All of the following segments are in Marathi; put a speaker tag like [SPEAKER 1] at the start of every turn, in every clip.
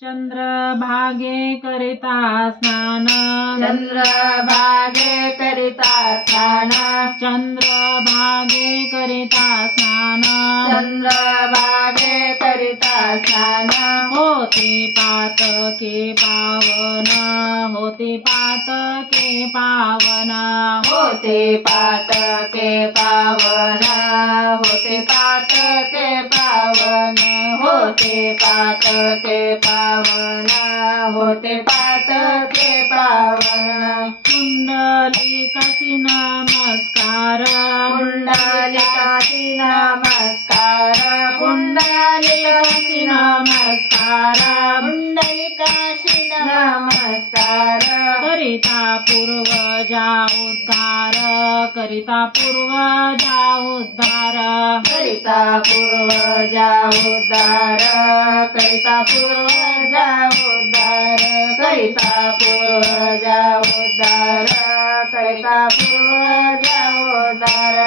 [SPEAKER 1] चंद्रभागे करिता स्नान.
[SPEAKER 2] चंद्रभागे करिता स्नान.
[SPEAKER 1] चंद्रभागे करिता होते पातके पावन होते पातके पावन
[SPEAKER 2] होते पातके पावन होते पातके पावन होते पातके पावन होते पातके पावन.
[SPEAKER 1] कुंडलिकाची नमस्कार.
[SPEAKER 2] कुंडलिकाची नमस्कार. कुंडलिकाची नमस्कार. कुंडलिकाशी नमस्कार.
[SPEAKER 1] करिता पूर्वजा उद्धार करिता पूर्वजा उद्धार
[SPEAKER 2] करिता पूर्वजा उद्धार करिता पूर्वजा उद्धार करिता पूर्वजा उद्धार करिता पूर्वजा उद्धार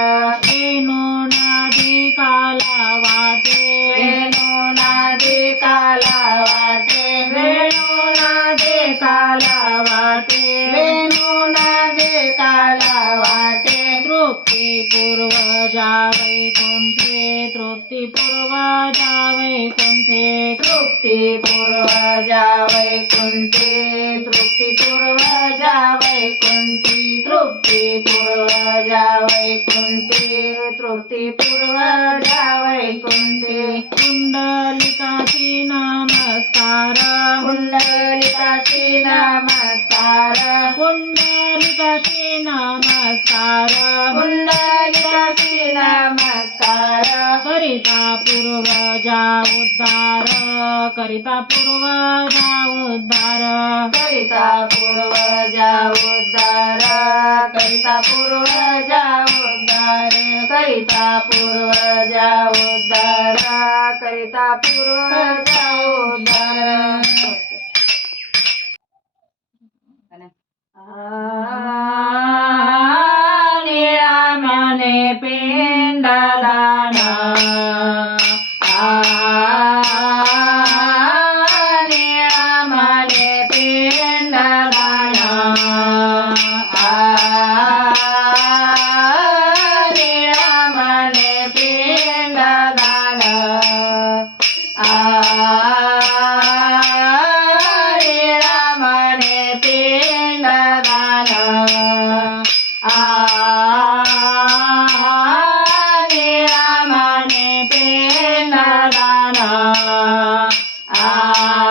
[SPEAKER 1] वाटे.
[SPEAKER 2] वेणू नादे काला वाटे.
[SPEAKER 1] तृप्ती पूर्वजा वैकुंठे तृप्ती पूर्वजा वैकुंठे
[SPEAKER 2] तृप्ती पूर्वजा वैकुंठी तृप्ती पूर्वजा वैकुंठी तृप्ती वैकुंठी तृप्ती पूर्वजा वैकुंठी
[SPEAKER 1] कुंडलिकाची नमस्कार
[SPEAKER 2] कुंडलिकाची नमस्कार।
[SPEAKER 1] कुंडलिकाची नमस्कार।
[SPEAKER 2] कुंडलिकाची नमस्कार।
[SPEAKER 1] करिता पूर्वजा उद्धार। करिता पूर्वजा उद्धार।
[SPEAKER 2] करिता पूर्वजा उद्धार। करिता पूर्वजा उद्धार। करिता पूर्वजा उद्धार। करिता पूर्वजा Tchau!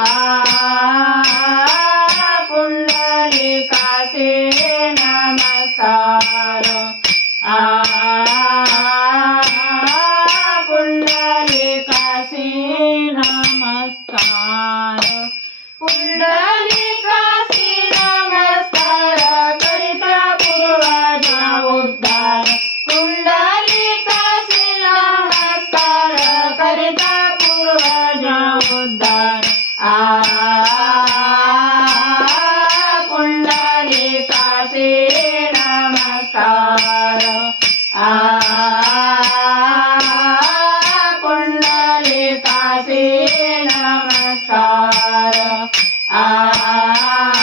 [SPEAKER 2] નમસ્કાર. આ